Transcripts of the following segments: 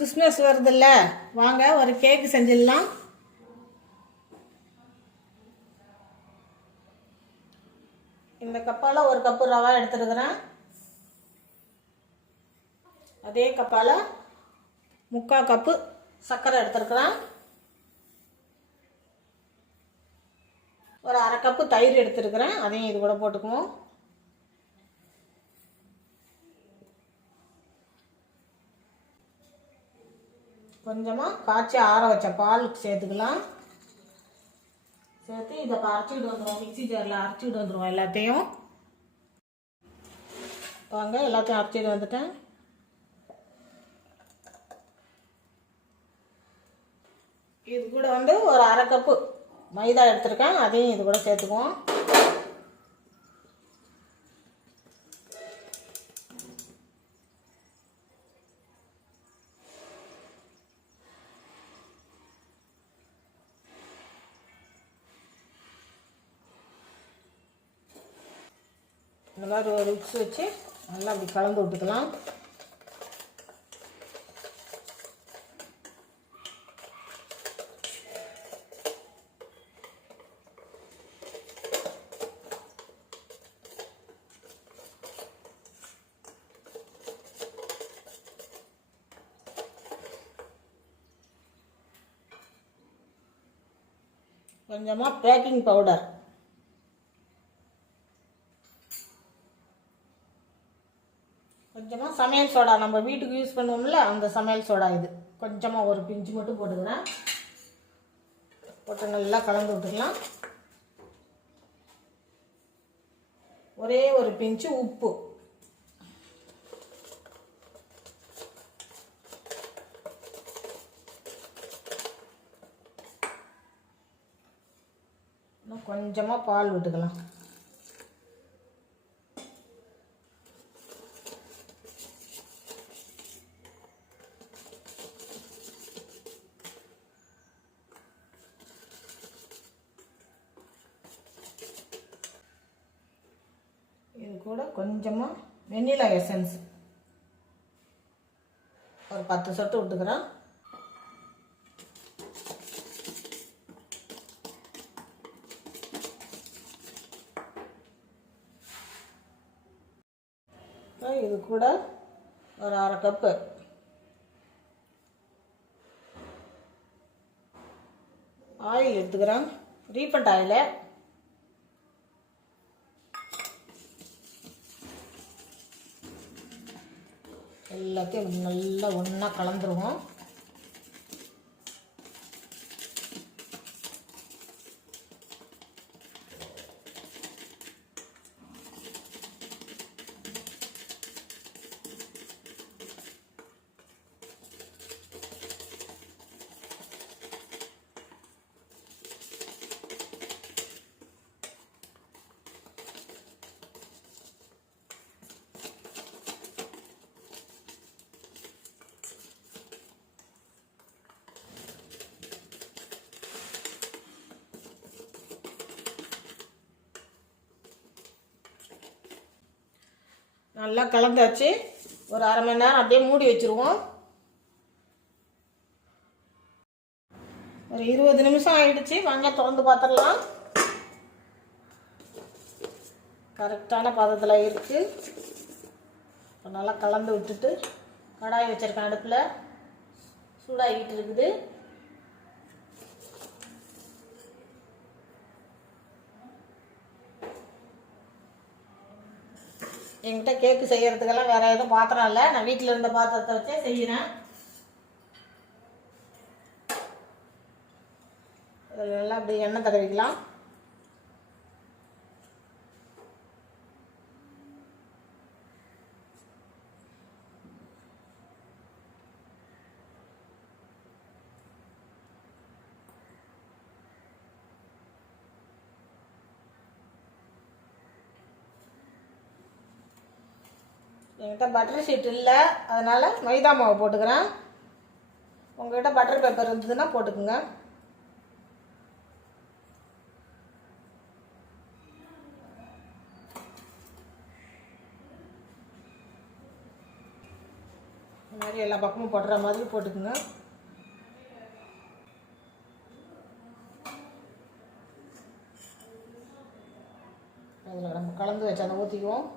Christmas வருதுல்ல, வாங்க ஒரு கேக்கு செஞ்சிடலாம். இந்த கப்பால் ஒரு கப்பு ரவா எடுத்துருக்கிறேன். அதே கப்பால் 3/4 கப்பு சர்க்கரை எடுத்துருக்குறேன். ஒரு 1/2 கப்பு தயிர் எடுத்துருக்குறேன், அதையும் இது கூட போட்டுக்குவோம். கொஞ்சமாக காய்ச்சி ஆற வச்ச பால் சேர்த்துக்கலாம். சேர்த்து இதை அரைச்சிக்கிட்டு வந்துடுவோம். மிக்சி ஜாரில் அரைச்சிக்கிட்டு வந்துடுவோம் எல்லாத்தையும். வாங்க, எல்லாத்தையும் அரைச்சிட்டு வந்துட்டேன். இது கூட ஒரு 1/2 கப்பு மைதா எடுத்துருக்கேன், அதையும் இது கூட சேர்த்துக்குவோம். இந்த மாதிரி ஒரு மிக்ஸ் வச்சு நல்லா அப்படி கலந்து விட்டுக்கலாம். கொஞ்சமாக பேக்கிங் பவுடர், கொஞ்சமாக சமையல் சோடா, நம்ம வீட்டுக்கு யூஸ் பண்ணுவோம்ல அந்த சமையல் சோடா, இது கொஞ்சமாக ஒரு பிஞ்சு மட்டும் போட்டுக்கிறேன். போட்டு நல்லா கலந்து விட்டுக்கலாம். ஒரே ஒரு பிஞ்சு உப்பு, கொஞ்சமாக பால் விட்டுக்கலாம். இது கூட கொஞ்சமாக வெண்ணிலா எசன்ஸ் ஒரு 10 சொட்டு விட்டுக்கிறேன். இது கூட ஒரு 1/2 கப்பு ஆயில் எடுத்துக்கிறேன், ரீஃபண்ட் ஆயிலை. எல்லாத்தையும் நல்லா ஒன்றா கலந்துருவோம். நல்லா கலந்தாச்சு. ஒரு 1/2 மணி நேரம் அப்படியே மூடி வச்சுருவோம். ஒரு 20 நிமிஷம் ஆயிடுச்சு. வாங்க திறந்து பார்த்துடலாம். கரெக்டான பதத்தில் இருக்குது. நல்லா கலந்து விட்டுட்டு கடாய் வச்சுருக்கேன், அடுப்பில் சூடாகிட்டு இருக்குது. என்கிட்ட கேக்கு செய்கிறதுக்கெல்லாம் வேறு எதுவும் பாத்திரம் இல்லை, நான் வீட்டில் இருந்த பாத்திரத்தை வச்சே செய்கிறேன். இதில் நல்லா அப்படி எண்ணெய் தடவிக்கலாம். என்கிட்ட பட்டர் ஷீட் இல்லை, அதனால் மைதா மாவு போட்டுக்கிறேன். உங்கள்கிட்ட பட்டர் பேப்பர் இருந்ததுன்னா போட்டுக்குங்க. மாதிரி எல்லா பக்கமும் போடுற மாதிரி போட்டுக்குங்க. அதில் நம்ம கலந்து வச்சு அதை ஊற்றிக்குவோம்.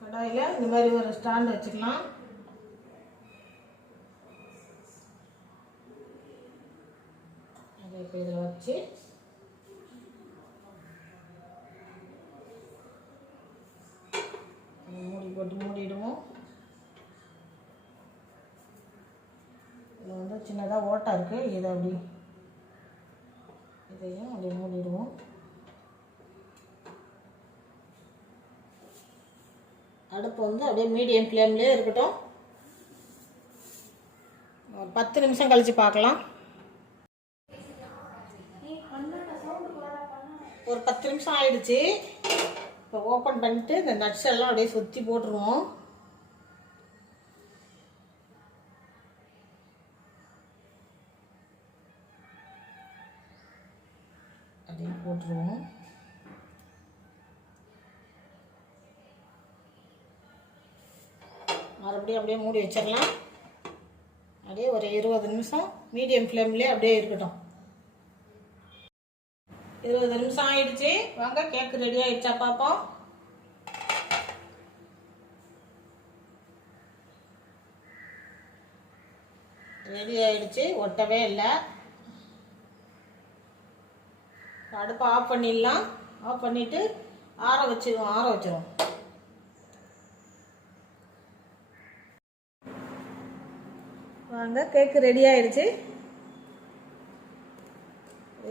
கடாயில் இந்த மாதிரி ஒரு ஸ்டாண்ட் வச்சுக்கலாம். அதை இப்போ இதில் வச்சு மூடி போட்டு மூடிடுவோம். இதில் வந்து சின்னதாக ஓட்டை இருக்குது, இதை அப்படி இதையும் அப்படி மூடிடுவோம். அடுப்பு வந்து அப்படியே மீடியம் ஃப்ளேம்லேயே இருக்கட்டும். ஒரு 10 நிமிஷம் கழித்து பார்க்கலாம். ஒரு 10 நிமிஷம் ஆயிடுச்சு. இப்போ ஓப்பன் பண்ணிட்டு இந்த நட்ஸ் எல்லாம் அப்படியே சுற்றி போட்டுருவோம். அப்படியே போட்டுருவோம். மறுபடியும் அப்படியே மூடி வச்சிடலாம். அப்படியே ஒரு 20 நிமிஷம் மீடியம் ஃப்ளேம்லேயே அப்படியே இருக்கட்டும். 20 நிமிஷம் ஆயிடுச்சு. வாங்க கேக்கு ரெடி ஆயிடுச்சா பார்ப்போம். ரெடி ஆயிடுச்சு, ஒட்டவே இல்லை. அடுப்பை ஆஃப் பண்ணிடலாம். ஆஃப் பண்ணிவிட்டு ஆற வச்சிருவோம். வாங்க கேக்கு ரெடி ஆயிடுச்சு.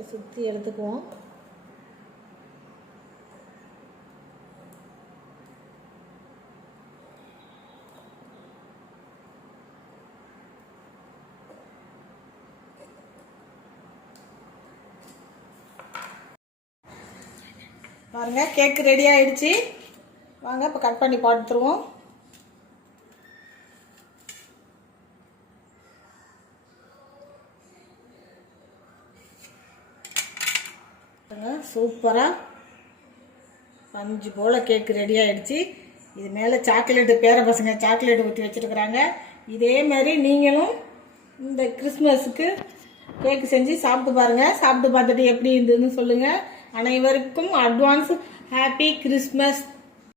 சுற்றி எடுத்துக்குவோம். பாருங்க கேக்கு ரெடி ஆயிடுச்சு. வாங்க இப்போ கட் பண்ணி பார்த்துருவோம். சூப்பராக பஞ்சு போல் கேக்கு ரெடி ஆகிடுச்சு. இது மேலே சாக்லேட்டு, பேர பசங்க சாக்லேட் ஊற்றி வச்சுருக்குறாங்க. இதே மாதிரி நீங்களும் இந்த கிறிஸ்மஸுக்கு கேக்கு செஞ்சு சாப்பிட்டு பாருங்கள். சாப்பிட்டு பார்த்துட்டு எப்படி இருந்ததுன்னு சொல்லுங்கள். அனைவருக்கும் அட்வான்ஸ் ஹாப்பி கிறிஸ்மஸ்.